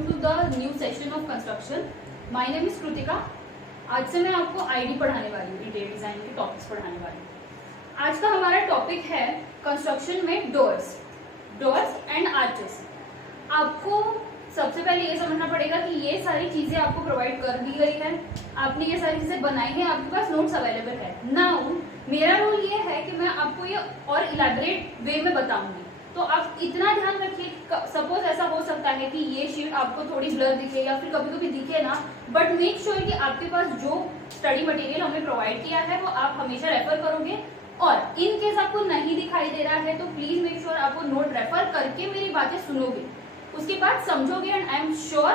Welcome to the new session of construction. My name is Kritika. आज से मैं आपको आईडी पढ़ाने वाली हूँ, इंटीरियर डिजाइन के टॉपिक्स पढ़ाने वाली हूँ। आज का हमारा टॉपिक है कंस्ट्रक्शन में डोर्स एंड आर्चेस। आपको सबसे पहले ये समझना पड़ेगा कि ये सारी चीजें आपको प्रोवाइड कर दी गई है, आपने ये सारी चीजें बनाई है, आपके पास नोट्स अवेलेबल है। नाउ मेरा रोल ये है कि मैं आपको ये और इलैबोरेट वे में बताऊंगी, तो आप इतना ध्यान रखिए। सपोज ऐसा हो सकता है कि ये शीट आपको थोड़ी ब्लर दिखे या फिर कभी कभी दिखे ना, बट मेक श्योर कि आपके पास जो स्टडी मटेरियल हमने प्रोवाइड किया है वो आप हमेशा रेफर करोगे। और इन केस आपको नहीं दिखाई दे रहा है तो प्लीज मेक श्योर आपको नोट रेफर करके मेरी बातें सुनोगे, उसके बाद समझोगे, and I am sure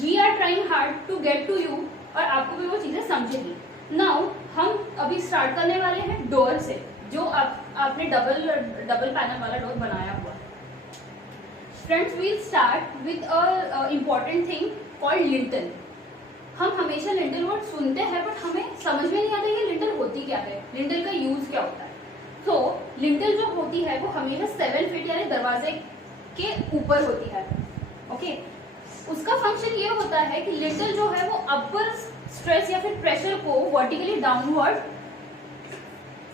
we are trying hard to get to you, और आपको भी वो चीजें समझेगी। नाउ हम अभी स्टार्ट करने वाले हैं डोर से, जो आपने डबल पैनल वाला डोर बनाया हुआ है। Friends, we'll start with a important thing called lintel. हम हमेशा लिंटल वर्ड सुनते हैं बट हमें समझ में नहीं आता ये लिंटल होती क्या है, लिंटल का यूज क्या होता है। तो लिंटल जो होती है वो हमेशा 7 फीट यानी दरवाजे के ऊपर होती है। ओके, उसका फंक्शन ये होता है कि लिंटल जो है वो अपर स्ट्रेस या फिर प्रेशर को वर्टिकली डाउनवर्ड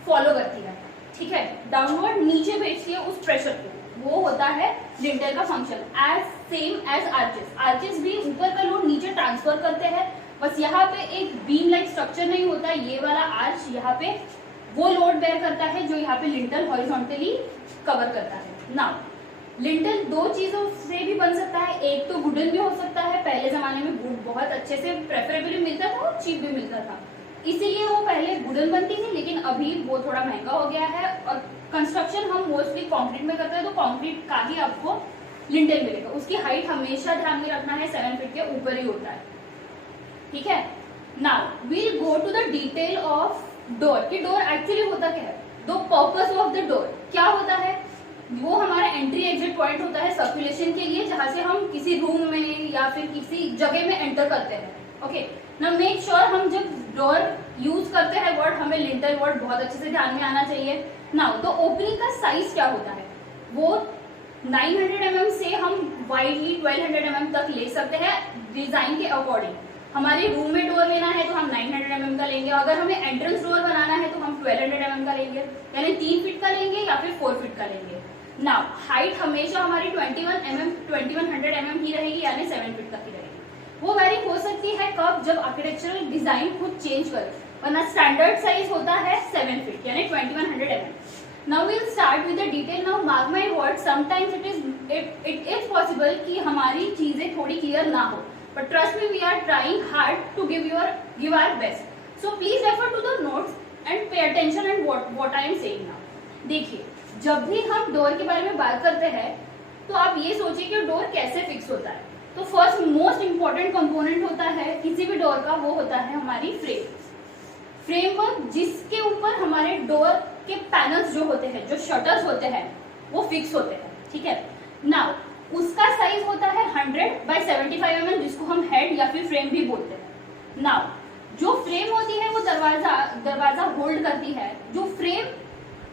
फॉलो करती है। ठीक है, डाउनवर्ड नीचे भेजती है उस प्रेशर को, वो होता है लिंटल का function. As same as arches, arches भी ऊपर का लोड नीचे ट्रांसफर करते हैं, बस यहाँ पे एक बीम लाइक स्ट्रक्चर नहीं होता। ये वाला आर्च यहाँ पे वो लोड बेयर करता है जो यहाँ पे लिंटल हॉरिजॉन्टली कवर करता है। नाउ लिंटल दो चीजों से भी बन सकता है, एक तो वुडन भी हो सकता है। पहले जमाने में वुड बहुत अच्छे से प्रेफरेबली मिलता था और चीप भी मिलता था, इसीलिए वो पहले वुडन बनती थी, लेकिन अभी वो थोड़ा महंगा हो गया है। और कंस्ट्रक्शन हम मोस्टली कंक्रीट में करते हैं, तो कंक्रीट का ही आपको लिंटल मिलेगा। उसकी हाइट हमेशा ध्यान में रखना है 7 फीट के ऊपर ही होता है। ठीक है, now we'll go to the detail of door कि डोर एक्चुअली होता क्या है, दो पर्पस ऑफ द डोर क्या होता है। वो हमारा एंट्री एग्जिट पॉइंट होता है सर्कुलेशन के लिए, जहां से हम किसी रूम में या फिर किसी जगह में एंटर करते हैं। ओके, ना मेक श्योर हम जब डोर यूज करते हैं वर्ड, हमें लिंटल वर्ड बहुत अच्छे से ध्यान में आना चाहिए। नाउ तो ओपनिंग का साइज क्या होता है, वो 900 mm से हम वाइडली 1200 mm तक ले सकते हैं डिजाइन के अकॉर्डिंग। हमारे रूम में डोर लेना है तो हम 900 mm का लेंगे, अगर हमें एंट्रेंस डोर बनाना है तो हम 1200 mm का लेंगे, यानी 3 फीट का लेंगे या फिर 4 फीट का लेंगे। नाउ हाइट हमेशा हमारी 2100 mm ही रहेगी, यानी 7 फीट तक ही रहेगी। वो वैरी हो सकती है कब, जब आर्किटेक्चरल डिजाइन खुद चेंज करे, वरना स्टैंडर्ड साइज होता है 7 फीट यानी 2100 mm। Now we'll start with the detail. Now mark my word, sometimes it is possible कि हमारी चीजें थोड़ी क्लियर ना हो, but trust me we are trying hard to give our best. So please refer to the notes and pay attention and what I am saying now. देखिए, जब भी हम डोर के बारे में बात करते हैं तो आप ये सोचिए कि डोर कैसे फिक्स होता है। तो फर्स्ट मोस्ट इंपॉर्टेंट कंपोनेंट होता है किसी भी डोर का, वो होता है हमारी फ्रेमवर्क, जिसके ऊपर हमारे डोर के पैनल्स जो होते हैं, जो शटर्स होते हैं, वो फिक्स होते हैं। ठीक है, नाउ उसका साइज होता है 100 बाय 75 mm, जिसको हम हेड या फिर फ्रेम भी बोलते हैं। नाउ जो फ्रेम होती है वो दरवाजा होल्ड करती है। जो फ्रेम,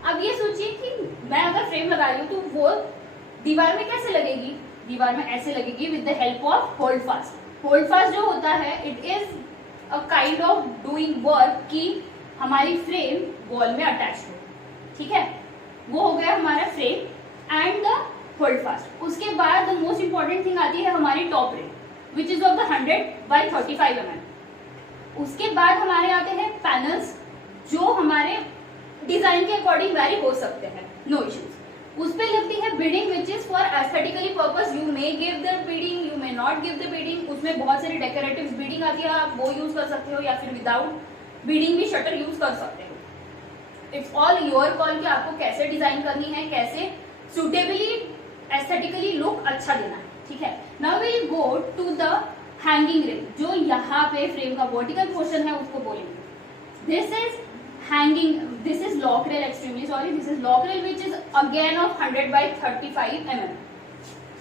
अब ये सोचिए कि मैं अगर फ्रेम लगा रही हूँ तो वो दीवार में कैसे लगेगी, दीवार में ऐसे लगेगी with the help of hold fast. Hold fast जो होता है it is a kind of doing work कि हमारी फ्रेम वॉल में अटैच हो। ठीक है, वो हो गया हमारा frame and the hold fast. उसके बाद द मोस्ट इंपॉर्टेंट थिंग आती है हमारी top rail, which is of the 100 by 35 mm। उसके बाद हमारे आते हैं पैनल्स, जो हमारे डिजाइन के अकॉर्डिंग वैरी हो सकते हैं, नो इश्यूज। उस पे लगती है beading which is for aesthetically purpose. You may give the beading, you may not give the beading. उसमें बहुत सारी डेकोरेटिव बीडिंग आती है, आप वो यूज कर सकते हो, या फिर विदाउट बीडिंग भी शटर यूज कर सकते हो। इट्स ऑल योर कॉल कि आपको कैसे डिजाइन करनी है, कैसे सुटेबली एस्थेटिकली लुक अच्छा देना है। ठीक है, now will go to the hanging rail, जो यहाँ पे फ्रेम का वर्टिकल पोर्शन है उसको बोलेंगे। This is hanging, this is lock rail, extremely sorry, this is lock rail which is again of 100 by 35 mm.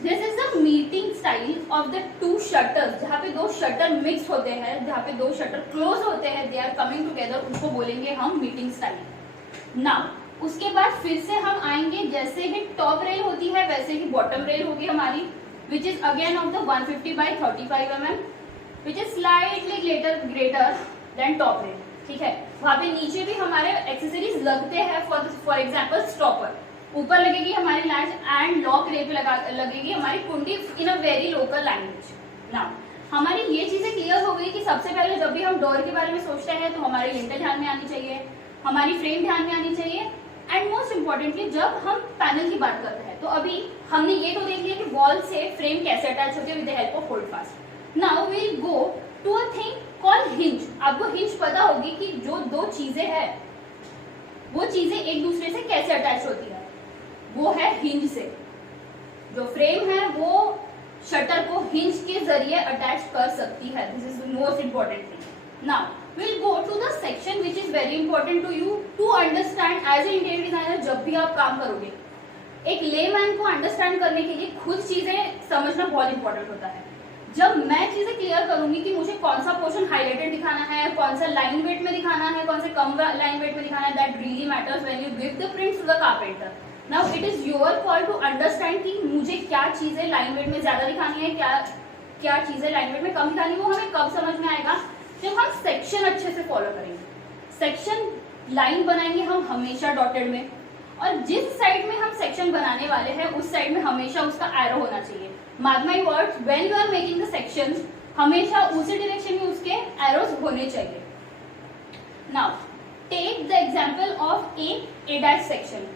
This is the meeting style of the two shutters, जहाँ पे दो shutter mix होते हैं, जहाँ पे दो शटर क्लोज होते हैं, they are coming together, उसको बोलेंगे हम मीटिंग स्टाइल। नाउ उसके बाद फिर से हम आएंगे, जैसे ही टॉप रेल होती है वैसे ही बॉटम रेल होगी हमारी। which is again of the 150 by 35 mm, which is slightly greater than top rail. ठीक है, वहाँ पे नीचे भी हमारे एक्सेसरीज लगते हैं, फॉर एग्जाम्पल स्टॉपर ऊपर लगेगी हमारी लैच एंड लॉक रेल पे लगेगी हमारी कुंडी in a very local language. Now हमारी ये चीजें क्लियर हो गई कि सबसे पहले जब भी हम डोर के बारे में सोचते हैं तो हमारी लिंटल ध्यान में आनी चाहिए, हमारी फ्रेम ध्यान में आनी चाहिए, एंड मोस्ट इम्पोर्टेंटली जब हम पैनल की बात करते हैं तो अभी हमने ये तो देख लिया कि वॉल से फ्रेम कैसे अटैच होती है with the help of hold fast. Now we will go to a thing called hinge. आपको हिंज पता होगी कि जो दो चीजें हैं वो चीजें एक दूसरे से कैसे अटैच होती है, वो है हिंज से. जो फ्रेम है वो शटर को हिंज के जरिए अटैच कर सकती है. This is the most important thing. Now we'll go to the section which is very important to you to understand as an interior designer. जब भी आप काम करोगे एक लेमैन को अंडरस्टैंड करने के लिए खुद चीजें समझना बहुत इंपॉर्टेंट होता है. जब मैं चीजें क्लियर करूंगी कि मुझे कौन सा पोर्शन हाईलाइटेड दिखाना है, कौन सा लाइन वेट में दिखाना है, कौन से कम लाइन वेट में दिखाना है, that really matters when you give the prints to the carpenter. Now it is your call to understand कि मुझे क्या चीजें लाइन वेट में ज्यादा दिखानी है, क्या चीजें लाइन वेट में कम दिखानी है. वो हमें कब समझ में आएगा? जब हम सेक्शन अच्छे से फॉलो करेंगे. सेक्शन लाइन बनाएंगे हम हमेशा डॉटेड में, और जिस साइड में हम सेक्शन बनाने वाले हैं उस साइड में हमेशा उसका एरो होना चाहिए. Mark my words, when you are making the sections हमेशा उसी डायरेक्शन में उसके एरोज होने चाहिए. Now take the example of a dash section.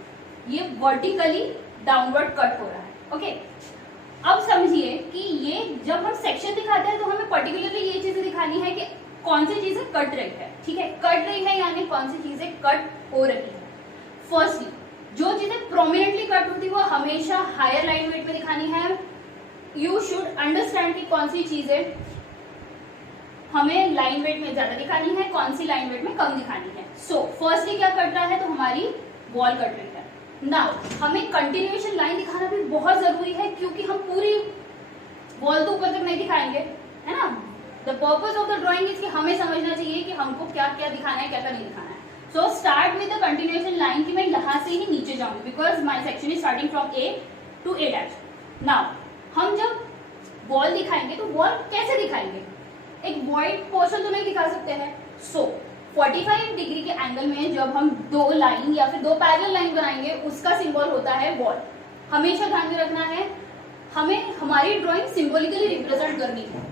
ये वर्टिकली डाउनवर्ड कट हो रहा है. ओके अब समझिए कि ये जब हम सेक्शन दिखाते हैं तो हमें पर्टिकुलरली ये चीजें दिखानी है कि कौन सी चीजें कट रही है. ठीक है, कट रही है यानी कौन सी चीजें कट हो रही है. फर्स्टली जो चीजें प्रोमिनेंटली कट होती है वो हमेशा हायर लाइन वेट में दिखानी है. यू शुड अंडरस्टैंड कि कौन सी चीजें हमें लाइन वेट में ज्यादा दिखानी है, कौन सी लाइन वेट में कम दिखानी है. सो फर्स्टली क्या कट रहा है? तो हमारी वॉल कट रही है. नाउ हमें कंटिन्यूएशन लाइन दिखाना भी बहुत जरूरी है क्योंकि हम पूरी वॉल तो ऊपर तक नहीं दिखाएंगे, है ना. The purpose of the drawing is कि हमें समझना चाहिए कि हमको क्या क्या दिखाना है, क्या क्या नहीं दिखाना है. So start with the continuation line कि मैं यहाँ से ही नीचे जाऊंगी because my section is starting from A to A dash. Now हम जब वॉल दिखाएंगे तो वॉल कैसे दिखाएंगे? एक वॉइड पोर्शन तो नहीं दिखा सकते हैं. सो 45 डिग्री के एंगल में जब हम दो लाइन या फिर दो पैरेलल लाइन बनाएंगे उसका सिंबल होता है वॉल. हमेशा ध्यान में रखना है, हमें हमारी ड्राइंग सिंबॉलिकली रिप्रेजेंट करनी है.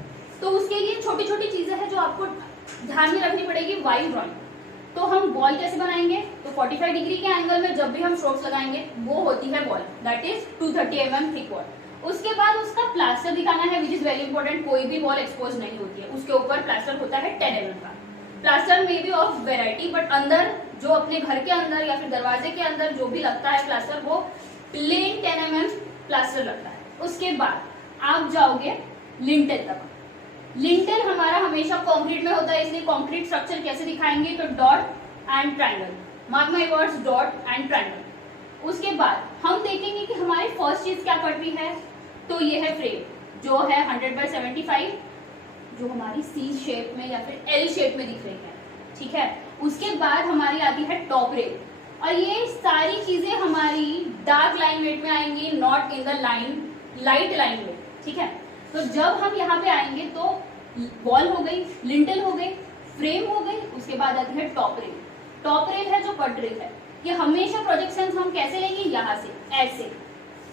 तो उसके लिए छोटी छोटी चीजें हैं जो आपको ध्यान में रखनी पड़ेगी वाइल ड्राइंग. तो हम वॉल कैसे बनाएंगे? तो 45 डिग्री के एंगल में जब भी हम स्ट्रोक्स लगाएंगे वो होती है wall, that is 230 mm thick wall. उसके बाद उसका प्लास्टर दिखाना है विच इज वेरी इंपॉर्टेंट. कोई भी वॉल एक्सपोज नहीं होती है, उसके ऊपर प्लास्टर होता है 10 mm का. प्लास्टर में भी ऑफ वेराइटी बट अंदर जो अपने घर के अंदर या फिर दरवाजे के अंदर जो भी लगता है प्लास्टर वो प्लेन 10 mm प्लास्टर लगता है. उसके बाद आप जाओगे लिंटेल तक. लिंटेल हमारा हमेशा कंक्रीट में होता है, इसलिए कंक्रीट स्ट्रक्चर कैसे दिखाएंगे? तो dot and triangle. Mark my words, dot and triangle. उसके बाद हम देखेंगे कि हमारी फर्स्ट चीज क्या पड़ रही है. तो ये है फ्रेम जो है 100/75 जो हमारी सी शेप में या फिर एल शेप में दिख रही है. ठीक है, उसके बाद हमारी आती है टॉप रेल, और ये सारी चीजें हमारी डार्क लाइन वेट में आएंगी, not in the light line weight. ठीक है, तो जब हम यहाँ पे आएंगे तो वॉल हो गई, लिंटल हो गई, फ्रेम हो गई, उसके बाद आती है टॉप रेल. टॉप रेल है जो कट रेल है. ये हमेशा प्रोजेक्शंस हम कैसे लेंगे? यहाँ से ऐसे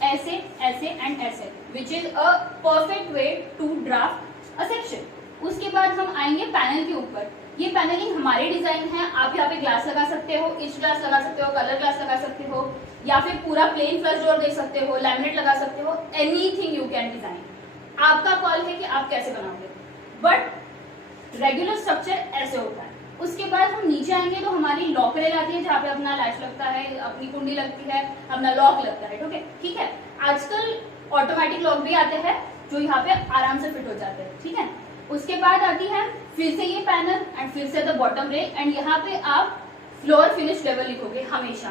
ऐसे ऐसे एंड ऐसे, which is a perfect way to draft a section. उसके बाद हम आएंगे पैनल के ऊपर. ये पैनलिंग हमारे डिजाइन है. आप यहाँ पे ग्लास लगा सकते हो, इच ग्लास लगा सकते हो, कलर ग्लास लगा सकते हो, या फिर पूरा प्लेन फ्लश डोर दे सकते हो, लैमिनेट लगा सकते हो, एनीथिंग यू कैन डिजाइन. आपका कॉल है कि आप कैसे बनाओगे, बट रेगुलर स्ट्रक्चर ऐसे होता है. उसके बाद हम नीचे आएंगे तो हमारी लॉक रेल आती है जहाँ पे अपना लैच लगता है, अपनी कुंडी लगती है, अपना लॉक लगता है. ठीक है, आजकल ऑटोमेटिक लॉक भी आते हैं जो यहाँ पे आराम से फिट हो जाते हैं. ठीक है, उसके बाद आती है फिर से ये पैनल एंड फिर से द बॉटम रेल, एंड यहाँ पे आप फ्लोर फिनिश लेवल लिखोगे हमेशा,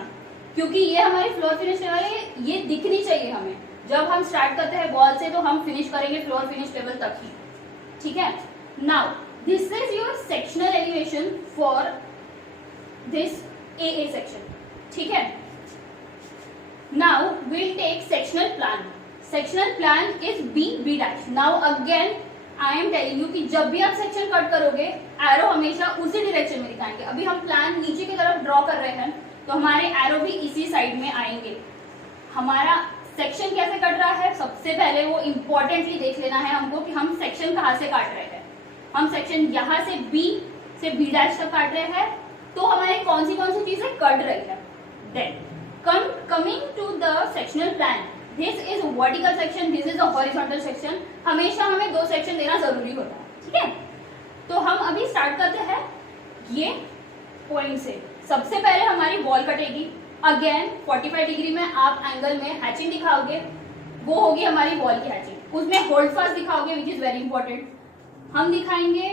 क्योंकि ये हमारी फ्लोर फिनिश लेवल है. ये दिखनी चाहिए हमें. जब हम स्टार्ट करते हैं वॉल से तो हम फिनिश करेंगे फ्लोर फिनिश लेवल तक ही. ठीक है, now this is your sectional elevation for this A section. ठीक है, now will take sectional plan. Sectional plan is B dash. Now again I am telling you कि जब भी आप सेक्शन कट करोगे एरो हमेशा उसी डायरेक्शन में दिखाएंगे। अभी हम प्लान नीचे की तरफ ड्रॉ कर रहे हैं तो हमारे एरो भी इसी साइड में आएंगे। हमारा सेक्शन कैसे कट रहा है, सबसे पहले वो इम्पोर्टेंटली देख लेना है हमको कि हम सेक्शन कहाँ से काट रहे हैं। हम सेक्शन यहाँ से बी डैश तक काट रहे हैं, तो हमारे कौन सी चीजें कट रही है। Then coming to the sectional plan, this is vertical section, this is a horizontal section. हमेशा हमें 2 सेक्शन देना जरूरी होता है, ठीक है। तो हम अभी स्टार्ट करते हैं ये पॉइंट से। सबसे पहले हमारी वॉल कटेगी, अगेन 45 डिग्री में आप एंगल में हैचिंग दिखाओगे, वो होगी हमारी वॉल की हैचिंग। उसमें होल्ड फास्ट दिखाओगे विच इज वेरी इंपॉर्टेंट। हम दिखाएंगे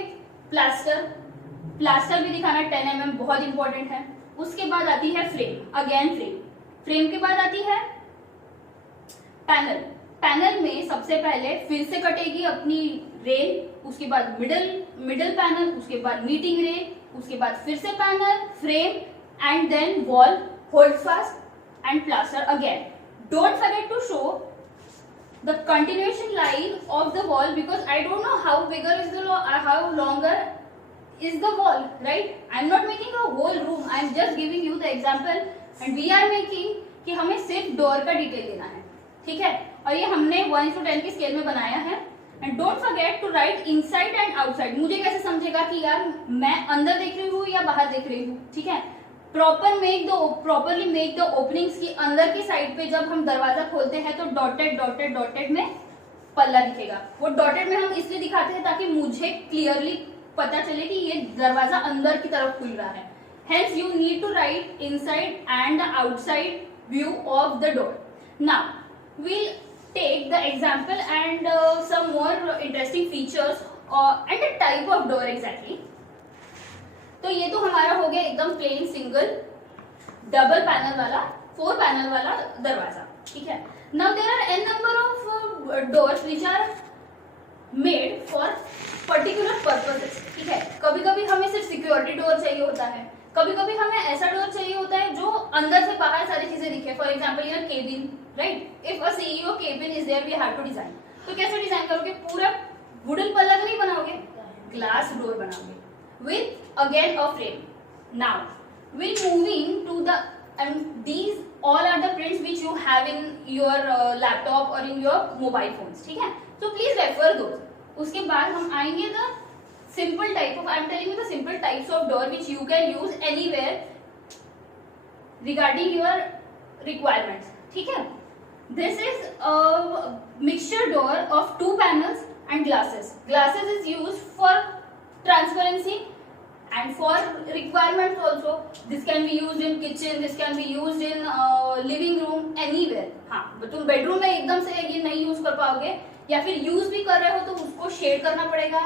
प्लास्टर भी दिखाना 10 mm बहुत इंपॉर्टेंट है। उसके बाद आती है फ्रेम, अगेन फ्रेम के बाद आती है पैनल में सबसे पहले फिर से कटेगी अपनी रेल, उसके बाद मिडल पैनल, उसके बाद मीटिंग रेल, उसके बाद फिर से panel, frame and then wall, hold fast and plaster again. Don't forget to show the continuation line of the wall because I don't know how bigger is how longer is the wall, right? I'm not making a whole room, I'm just giving you the example and we are making कि हमें सिर्फ door का detail देना है, ठीक है। और ये हमने 1:10 की स्केल में बनाया है। And don't forget to write inside and outside. मुझे कैसे समझेगा कि यार मैं अंदर देख रही हूँ या बाहर देख रही हूँ, ठीक है। प्रॉपरली मेक द ओपनिंग्स की अंदर की साइड पे जब हम दरवाजा खोलते हैं तो डॉटेड में पल्ला दिखेगा। वो डॉटेड में हम इसलिए दिखाते हैं ताकि मुझे क्लियरली पता चले कि ये दरवाजा अंदर की तरफ खुल रहा है। Hence you need to write inside and outside view of the door. Now we'll take the example and some more interesting features and the type of door exactly। तो ये तो हमारा हो गया एकदम प्लेन सिंगल डबल पैनल वाला 4 panel वाला दरवाजा, ठीक है। Now there are n number of doors which are made for particular purposes, ठीक है। कभी कभी हमें सिर्फ सिक्योरिटी डोर चाहिए होता है, कभी कभी हमें ऐसा डोर चाहिए होता है जो अंदर से बाहर सारी चीजें दिखे। For example your cabin, right. If a CEO cabin is there we have to design. तो कैसे डिजाइन करोगे, पूरा वुडन पल्ला नहीं बनाओगे, ग्लास डोर बनाओगे with again a frame। Now we'll moving to the and these all are the prints which you have in your laptop or in your mobile phones, ठीक है। So please refer those। उसके बाद हम आएंगे the simple type of, I am telling you the simple types of door which you can use anywhere regarding your requirements, ठीक है। This is a mixture door of 2 panels and glasses। Glasses is used for transparency and for requirements also। This can be used in kitchen, this can be used in living room, anywhere। हाँ, तुम bedroom में एकदम से ये नहीं use कर पाओगे, या फिर यूज भी कर रहे हो तो उसको शेड करना पड़ेगा,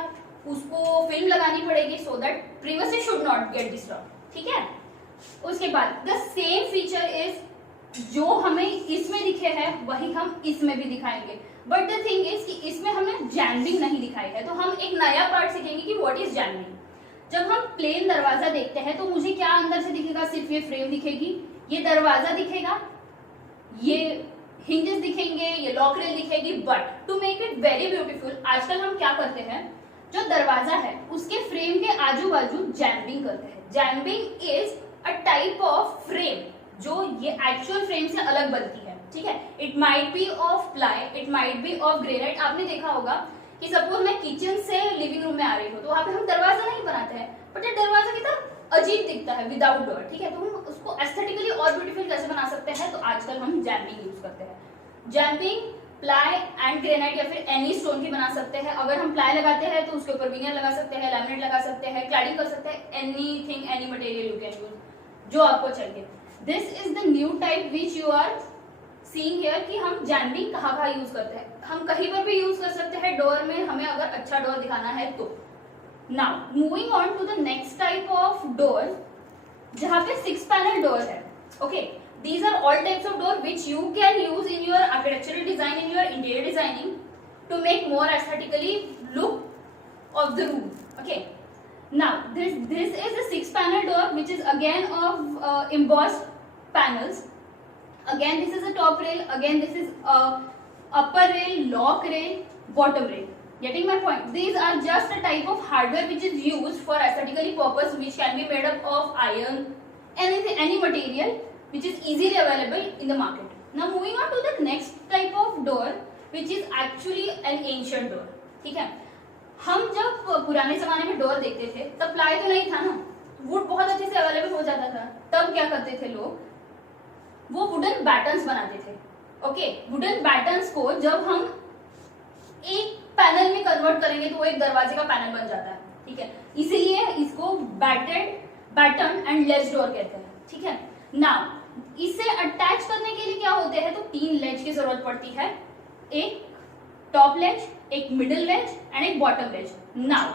उसको फिल्म लगानी पड़ेगी so that privacy should not get disturbed, ठीक है। उसके बाद the same feature is जो हमें इसमें दिखे हैं वही हम इसमें भी दिखाएंगे। बट द थिंग इज कि इसमें हमने जैम्बिंग नहीं दिखाई है, तो हम एक नया पार्ट सीखेंगे कि व्हाट इज जैम्बिंग। जब हम प्लेन दरवाजा देखते हैं तो मुझे क्या अंदर से दिखेगा, सिर्फ ये फ्रेम दिखेगी, ये दरवाजा दिखेगा, ये हिंजेस दिखेंगे, ये लॉक रेल दिखेगी। But to make it very beautiful आजकल हम क्या करते हैं, जो दरवाजा है उसके फ्रेम के आजू बाजू जैम्बिंग करते हैं। Jambing is a type of frame जो ये एक्चुअल फ्रेम से अलग बनती है, ठीक है। It might be of ply, it might be of granite. आपने देखा होगा कि सपोज मैं किचन से लिविंग रूम में आ रही हूँ तो वहां पे हम दरवाजा नहीं बनाते हैं, बट ये दरवाजा कितना अजीब दिखता है विदाउट डोर, ठीक है। तो हम उसको एस्थेटिकली और ब्यूटीफुल कैसे बना सकते हैं, तो आजकल हम जैम्बिंग यूज करते हैं। जैम्बिंग प्लाई एंड ग्रेनाइट या फिर एनी स्टोन की बना सकते हैं। अगर हम प्लाई लगाते हैं तो उसके ऊपर विनियर लगा सकते हैं, लैमिनेट लगा सकते हैं, क्लैडिंग कर सकते हैं, anything any material you can use जो आपको चाहिए। This is the new type which you are seeing here कि हम जैम्बिंग कहाँ यूज करते हैं। हम कहीं पर भी यूज कर सकते हैं डोर में, हमें अगर अच्छा डोर दिखाना है तो। Now moving on to the next type of door जहाँ पे 6 पैनल डोर है, okay. These are all types of door which you can use in your architectural design, in your interior designing to make more aesthetically look of the room, okay. Now this is a 6 panel door which is again of embossed panels. Again this is a top rail, again this is a upper rail, lock rail, bottom rail. Getting my point? These are just a type of hardware which is used for aesthetically purpose, which can be made up of iron, anything, any material which is easily available in the market. Now moving on to the next type of door, which is actually an ancient door. ठीक है, हम जब पुराने जमाने में door देखते थे तब प्लाई तो नहीं था ना, वुड बहुत अच्छे से अवेलेबल हो जाता था. तब क्या करते थे लोग, वो वुडन बैटन्स बनाते थे. ओके, वुडन बैटन्स को जब हम एक पैनल में कन्वर्ट करेंगे तो वो एक दरवाजे का पैनल बन जाता है. ठीक है, इसीलिए इसको बैटन एंड लेज डोर कहते हैं. ठीक है, नाउ इसे अटैच करने के लिए क्या होते हैं, तो 3 लेज की जरूरत पड़ती है. एक टॉप लेज, एक मिडिल लेज एंड एक बॉटम लेज. नाउ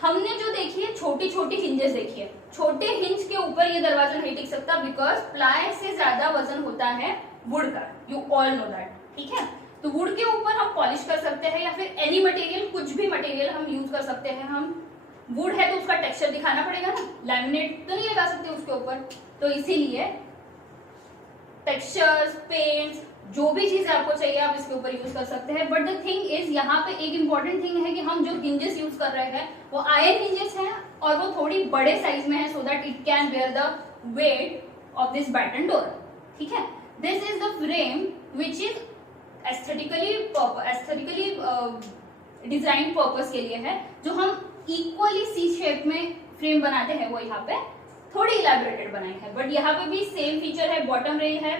हमने जो देखी है छोटी छोटी हिंजेस देखी है, छोटे हिंज के ऊपर ये दरवाजा नहीं टिक सकता बिकॉज प्लाई से ज्यादा वजन होता है वुड का. You all know that. ठीक है, तो वुड के ऊपर हम पॉलिश कर सकते हैं या फिर एनी मटेरियल, कुछ भी मटेरियल हम यूज कर सकते हैं. हम वुड है तो उसका टेक्सचर दिखाना पड़ेगा ना, लैमिनेट तो नहीं लगा सकते उसके ऊपर. तो इसीलिए टेक्सचर्स, पेंट्स, जो भी चीज आपको चाहिए आप इसके ऊपर यूज कर सकते हैं. बट द थिंग इज, यहाँ पे एक इंपॉर्टेंट थिंग है कि हम जो हिंजेस यूज कर रहे हैं वो आयरन हिंजेस हैं और वो थोड़ी बड़े साइज में है, so that it can bear the weight of this batten door. ठीक है, this is the frame which is aesthetically design purpose के लिए है. जो हम इक्वली सी शेप में फ्रेम बनाते हैं वो यहाँ पे थोड़ी इलैबोरेटेड बनाई है. बट यहाँ पे भी सेम फीचर है. बॉटम रेल है,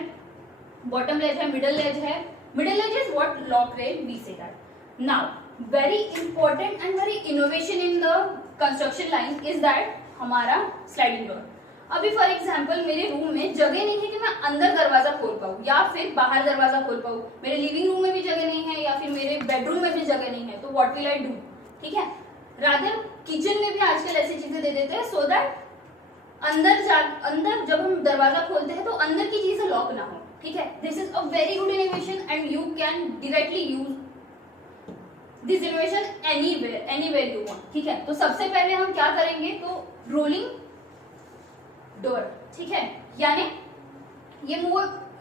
बॉटम लेज है, मिडल लेज है. Middle ledge is what lock rail we say that. Now very important and very innovation in the construction line is that हमारा स्लाइडिंग डोर. अभी for example मेरे room में जगह नहीं है कि मैं अंदर दरवाजा खोल पाऊँ या फिर बाहर दरवाजा खोल पाऊँ. मेरे लिविंग रूम में भी जगह नहीं है या फिर मेरे बेडरूम में भी जगह नहीं है, तो व्हाट विल आई डू. ठीक है, रादर किचन में भी आजकल ऐसी चीजें दे देते हैं सो दैट अंदर जब हम दरवाजा खोलते हैं तो अंदर की चीजें लॉक ना हो. ठीक है, this is a very good innovation and you can directly use this innovation anywhere you want. ठीक है, तो सबसे पहले हम क्या करेंगे, तो रोलिंग डोर. ठीक है, यानी ये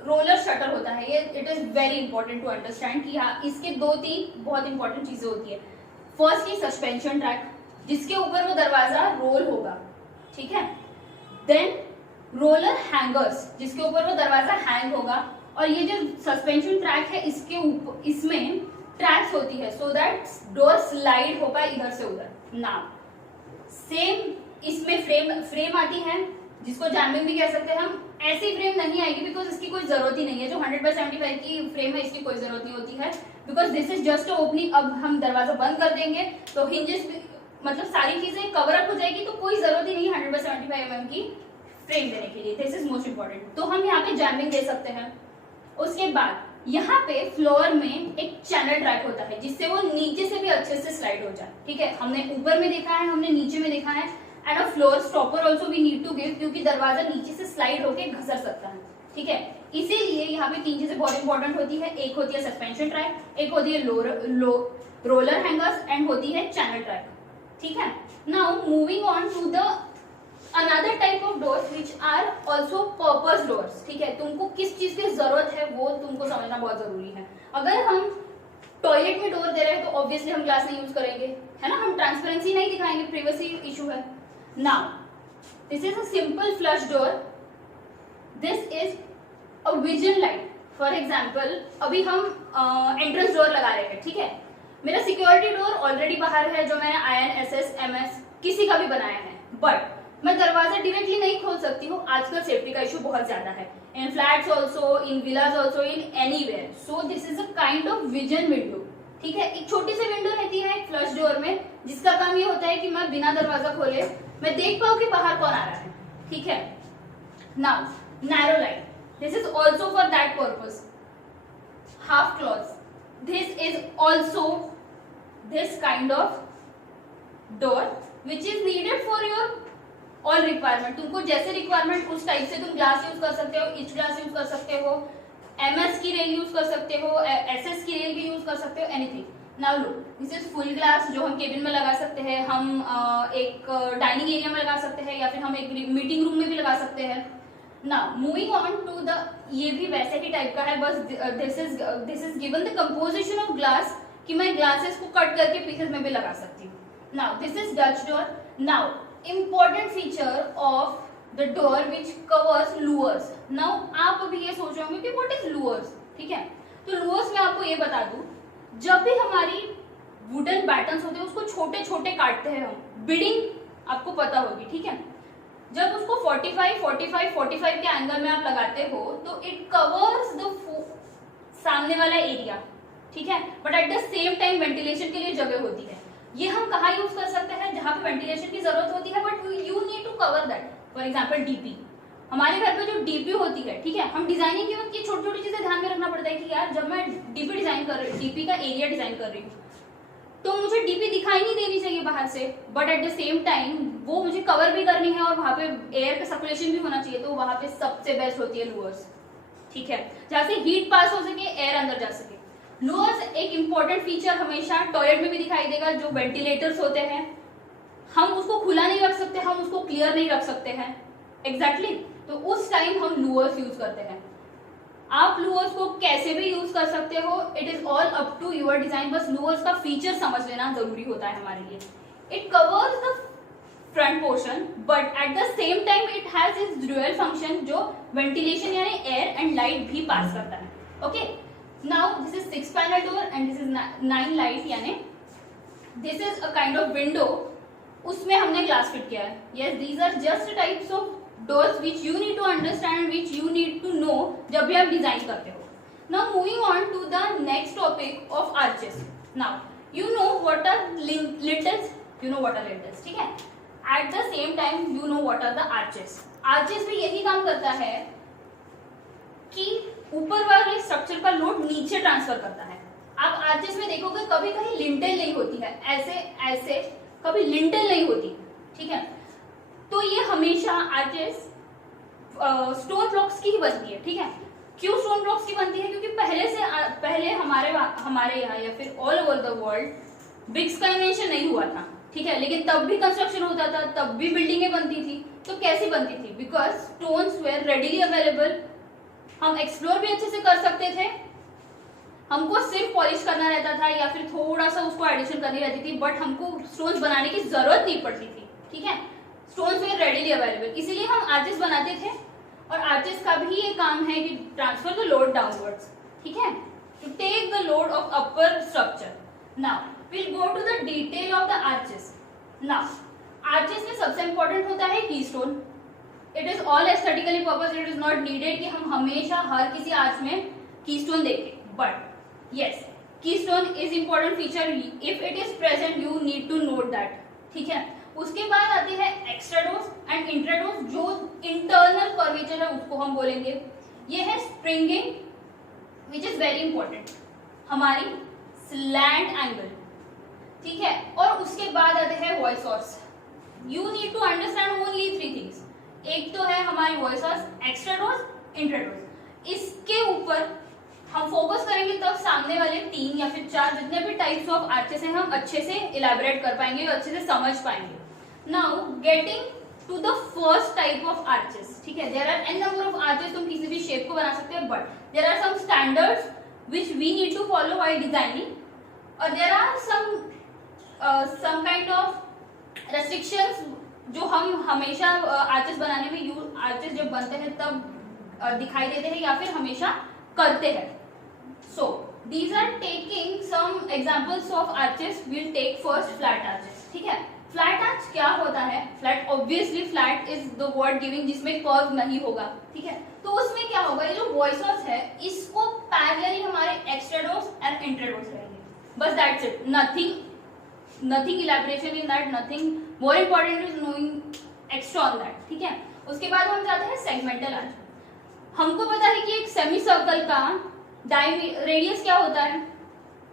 रोलर शटर होता है. ये it is very important to understand कि हाँ, इसके 2-3 बहुत इंपॉर्टेंट चीजें होती है. फर्स्ट की सस्पेंशन ट्रैक, जिसके ऊपर वो दरवाजा रोल होगा. ठीक है, देन रोलर हैंगर्स, जिसके ऊपर वो दरवाजा हैंग होगा. और ये जो सस्पेंशन ट्रैक है इसके ऊपर, इसमें ट्रैक्स होती है सो दैट डोर स्लाइड हो पाए इधर से उधर. नाउ सेम इसमें फ्रेम आती है जिसको जैमिंग भी कह सकते हैं हम. ऐसी फ्रेम नहीं आएगी बिकॉज इसकी कोई जरूरत ही नहीं है. जो 100/75 की फ्रेम है इसकी कोई जरूरत नहीं होती है because this is just opening. अब हम दरवाजा बंद कर देंगे तो हिंजेस मतलब सारी चीजें कवर अप हो जाएगी, तो कोई जरूरत ही नहीं 100/75 mm की फ्रेम देने के लिए. This is most important. तो हम यहाँ पे जैमिंग दे सकते हैं. उसके बाद यहाँ पे फ्लोर में एक चैनल ट्रैक होता है जिससे वो नीचे से भी अच्छे से स्लाइड हो जाए. ठीक है, हमने ऊपर में देखा है, हमने नीचे में देखा है. And a floor stopper also we need to give, क्योंकि दरवाजा नीचे से स्लाइड होके घसर सकता है. ठीक है, इसीलिए यहाँ पे 3 चीजें बहुत इंपॉर्टेंट होती है. एक होती है सस्पेंशन ट्रैक, एक होती है रोलर हैंगर्स एंड होती है चैनल ट्रैक. ठीक है, now moving on to the another type of doors which are also purpose doors. ठीक है, तुमको किस चीज की जरूरत है वो तुमको समझना बहुत जरूरी है. अगर हम टॉयलेट में डोर दे रहे हैं तो ऑब्वियसली हम ग्लास नहीं यूज करेंगे, है ना. हम ट्रांसपेरेंसी नहीं दिखाएंगे, प्राइवेसी इशू है. Now this is a simple flush door. This is a vision light. For example अभी हम एंट्रेंस डोर लगा रहे हैं. ठीक है, मेरा सिक्योरिटी डोर ऑलरेडी बाहर है जो मैंने INSS MS किसी का भी बनाया है. बट मैं दरवाजा डायरेक्टली नहीं खोल सकती हूँ. आजकल सेफ्टी का इशू बहुत ज्यादा है, in flats also, in villas also, in anywhere. So this is a kind of vision window. ठीक है, एक छोटी सी विंडो रहती है एक फ्लश डोर में, जिसका काम ये होता है कि मैं बिना दरवाजा खोले मैं देख पाऊँ कि बाहर कौन आ रहा है. ठीक है, now narrow light, this is also for that purpose. Half clause, this is also this kind of door which is needed for your all requirement. तुमको जैसे रिक्वायरमेंट उस टाइप से तुम ग्लास यूज कर सकते हो, इच ग्लास यूज कर सकते हो, MS की रेल यूज कर सकते हो, SS की रेल भी यूज कर सकते हो, anything. Now look, this is full glass जो हम केबिन में लगा सकते हैं, हम एक डाइनिंग एरिया में लगा सकते हैं या फिर हम एक मीटिंग रूम में भी लगा सकते हैं. Now moving on to the, ये भी वैसे ही टाइप का है, बस this is given the composition of glass कि मैं ग्लासेस को कट करके पीसेस में भी लगा सकती हूँ. Now this is Dutch door. Now important feature of the door which covers louvres. Now आप अभी ये सोच रहे होंगे कि व्हाट इज लूअर्स. ठीक है, तो लूअर्स में आपको ये बता दूं, जब भी हमारी वुडन बैटन्स होते हैं उसको छोटे छोटे काटते हैं हम, बिडिंग आपको पता होगी. ठीक है, जब उसको 45 के एंगल में आप लगाते हो तो इट कवर्स द सामने वाला एरिया. ठीक है, but at the same time ventilation के लिए जगह होती है. ये हम कहाँ यूज कर सकते हैं, जहां पे वेंटिलेशन की जरूरत होती है, but you need to cover that. For example DP, हमारे घर पे जो डीपी होती है, ठीक है, हम डिजाइनिंग के वक्त ये छोटी छोटी चीजें ध्यान में रखना पड़ता है कि यार जब मैं डीपी डिजाइन कर रही हूँ, डीपी का एरिया डिजाइन कर रही हूँ, तो मुझे डीपी दिखाई नहीं देनी चाहिए बाहर से, but at the same time वो मुझे कवर भी करनी है और वहां पे एयर का सर्कुलेशन भी होना चाहिए. तो वहां पे सबसे बेस्ट होती है लूअर्स. ठीक है, जहां से हीट पास हो सके, एयर अंदर जा सके. लूअर्स एक इंपॉर्टेंट फीचर हमेशा टॉयलेट में भी दिखाई देगा. जो वेंटिलेटर्स होते हैं, हम उसको खुला नहीं रख सकते, हम उसको क्लियर नहीं रख सकते हैं. एग्जैक्टली, तो उस टाइम हम लूअर्स यूज करते हैं. आप लूअर्स को कैसे भी यूज कर सकते हो, it is all up to your design. बस लूअर्स का फीचर समझ लेना जरूरी होता है हमारे लिए. It covers the front portion, but at the same time it has its dual function, जो वेंटिलेशन यानी एयर एंड लाइट भी पास करता है. Okay, now this is 6 panel door and this is 9 light, यानी this is a kind of window, उसमें हमने glass fit किया है. Yes, these are just types of doors which you need to understand, which you need to know जब भी आप design करते हो. Now moving on to the next topic of arches. Now you know what are lintels, you know what are lintels, ठीक है. At the same time you know what are the arches. Arches भी यही काम करता है कि ऊपर वाले स्ट्रक्चर का लोड नीचे ट्रांसफर करता है. आप आर्चेस में देखोगे कभी कहीं लिंटेल नहीं होती है, ऐसे ऐसे कभी लिंटेल नहीं होती. ठीक है, तो ये हमेशा आर्चेस स्टोन ब्लॉक्स की ही बनती है. ठीक है, क्यों स्टोन ब्लॉक्स की बनती है, क्योंकि पहले हमारे यहाँ या फिर all over the world bricks का इन्वेंशन नहीं हुआ था. ठीक है, लेकिन तब भी कंस्ट्रक्शन होता था, तब भी बिल्डिंगें बनती थी. तो कैसी बनती थी, because stones were readily available. हम एक्सप्लोर भी अच्छे से कर सकते थे, हमको सिर्फ पॉलिश करना रहता था या फिर थोड़ा सा उसको एडिशन करनी रहती थी, बट हमको स्टोन्स बनाने की जरूरत नहीं पड़ती थी. ठीक है, स्टोन्स वेयर रेडिली अवेलेबल, इसीलिए हम आर्चेस बनाते थे. और आर्चेस का भी ये काम है कि ट्रांसफर द लोड डाउनवर्ड्स. ठीक है, to take the load of upper structure. Now will go to the detail of the arches. Now arches में सबसे इंपॉर्टेंट होता है keystone. It is all aesthetically purpose, it is not needed कि हम हमेशा हर किसी आर्च में कीस्टोन देखें, but yes, keystone is important feature. If it is present you need to note that. ठीक है, उसके बाद आते हैं एक्स्ट्राडोर्स एंड इंट्राडोर्स. जो इंटरनल कर्वेचर है उसको हम बोलेंगे. ये है springing, which is very important, हमारी स्लैंट एंगल. ठीक है, और उसके बाद आते हैं voussoirs. You need to understand only 3 things. एक तो है हमारी वॉइस सोर्स, एक्स्ट्राडोर्स, इंट्राडोर्स. इसके ऊपर हम फोकस करेंगे, तब सामने वाले 3 या फिर 4 जितने भी टाइप्स ऑफ आर्चेस हैं हम अच्छे से इलेबोरेट कर पाएंगे और अच्छे से समझ पाएंगे. Now getting to the first type of arches. ठीक है, there are an number of arches, तुम किसी भी शेप को बना सकते हो, but there are some standards which we need to follow while designing, और there are some kind of restrictions जो हम हमेशा आर्चेस बनाने में आर्चेस जब बनते हैं तब दिखाई देते हैं या फिर हमेशा करते हैं. So these are taking some examples of arches. We'll take first flat arches. ठीक है, flat arch क्या होता है? Flat, obviously flat is the word giving जिसमें curve नहीं होगा. ठीक है, तो उसमें क्या होगा, ये जो voice source है इसको parallelly हमारे extradoors and intradoors रहेंगे. बस that's it. Nothing elaboration in that. Nothing more important is knowing extra on that. ठीक है, उसके बाद हम जाते हैं segmental arch. हमको पता है कि एक सेमी सर्कल का रेडियस क्या होता है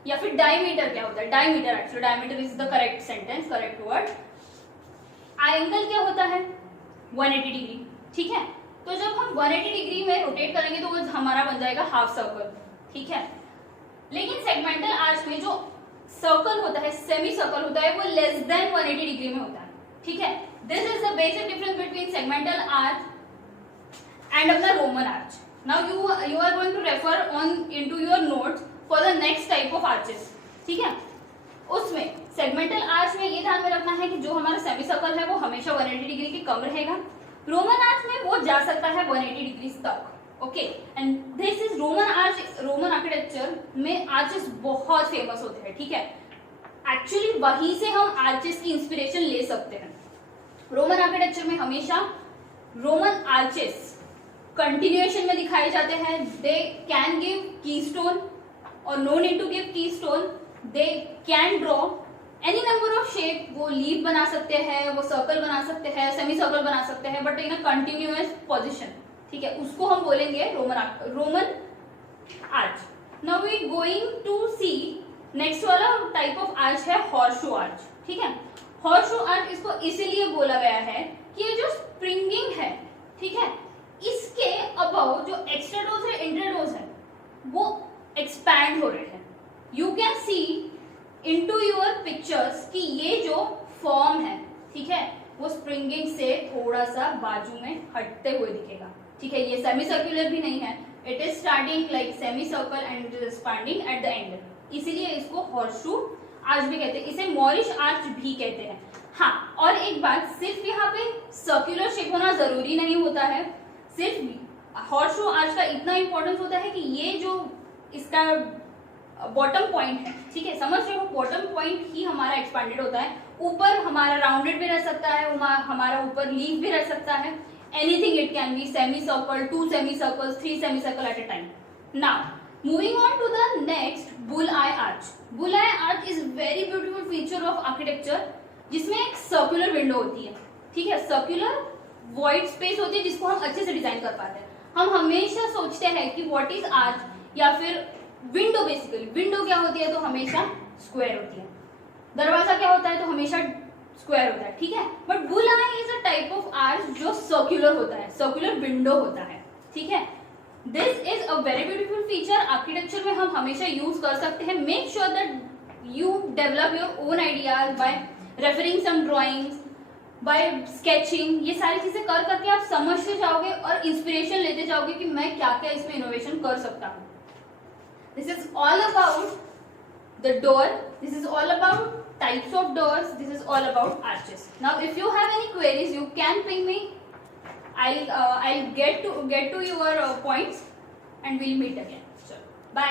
या फिर डायमीटर क्या होता है. Diameter, actually diameter is the correct sentence, correct word. Angle क्या होता है, 180 डिग्री. ठीक है, तो जब हम 180 डिग्री में रोटेट करेंगे तो वो हमारा बन जाएगा हाफ सर्कल. ठीक है, लेकिन सेगमेंटल आर्च में जो सर्कल होता है, सेमी सर्कल होता है, वो लेस देन 180 डिग्री में होता है. ठीक है, this is the basic difference between segmental arch and अपना Roman arch. Now you are going to refer on into your notes for the next type of arches. ठीक है, उसमें सेगमेंटल आर्च में ये ध्यान में रखना है कि जो हमारा सेमी सर्कल है वो हमेशा 180 डिग्री के कम रहेगा. रोमन आर्च में वो जा सकता है 180 डिग्री तक. Okay, and this is Roman arch. Roman architecture में आर्चेस बहुत फेमस होते हैं. ठीक है, एक्चुअली वहीं से हम आर्चेस की इंस्पिरेशन ले सकते हैं. रोमन आर्किटेक्चर में हमेशा रोमन आर्चेस कंटिन्यूएशन में दिखाए जाते हैं. दे कैन गिव कीस्टोन और no need to give keystone. They can draw any number of shape. वो लीफ बना सकते हैं, वो सर्कल बना सकते हैं, सेमी सर्कल बना सकते हैं, but in a continuous position. ठीक है, उसको हम बोलेंगे Roman arch. Now we going to see next वाला टाइप ऑफ आर्च है हॉर्सशू आर्च. ठीक है, हॉर्सशू आर्च इसको इसीलिए बोला गया है कि ये जो स्प्रिंगिंग है, ठीक है, इसके अबव जो एक्स्ट्राडोज है, इंट्राडोज है, वो एक्सपैंड हो रहे हैं. You can see into your pictures कि ये जो फॉर्म है, ठीक है, वो स्प्रिंगिंग से थोड़ा सा बाजू में हटते हुए दिखेगा. ठीक है, ये सेमी सर्कुलर भी नहीं है. It is starting like semi circle and expanding at the end. इसीलिए इसको हॉर्सशू आर्च भी कहते हैं. इसे मॉरिश आर्च भी कहते हैं. हाँ, और एक बात, सिर्फ यहाँ पे सर्कुलर शेप होना जरूरी नहीं होता है. सिर्फ हॉर्सशू आर्च का इतना इंपॉर्टेंस होता है कि ये जो इसका बॉटम पॉइंट है, ठीक है, समझ रहे हो, बॉटम पॉइंट ही हमारा एक्सपांडेड होता है. ऊपर हमारा राउंडेड भी रह सकता है, हमारा ऊपर लीफ भी रह सकता है. Anything it can be. Semi circle, 2 semi circles, 3 semi circle at a time. Now moving on to the next, bull eye arch. Bull eye arch is very beautiful feature of architecture, जिसमें एक circular window होती है. ठीक है, circular void space होती है जिसको हम अच्छे से डिजाइन कर पाते हैं. हम हमेशा सोचते हैं कि व्हाट इज आर्च या फिर विंडो. बेसिकली विंडो क्या होती है, तो हमेशा स्क्वायर होती है. दरवाजा क्या होता है, तो हमेशा स्क्वायर होता है. ठीक है, but bull eye is a type of arch जो सर्कुलर होता है, सर्कुलर विंडो होता है. ठीक है, this is a very beautiful feature. Architecture में हम हमेशा यूज कर सकते हैं. Make sure that you develop your own ideas by referring some drawings, by sketching. ये सारी चीजें कर करके आप समझते जाओगे और इंस्पिरेशन लेते जाओगे कि मैं क्या क्या इसमें इनोवेशन कर सकता हूँ. This is all about the door. This is all about types of doors. This is all about arches. Now, if you have any queries, you can ping me. I'll get to your points, and we'll meet again.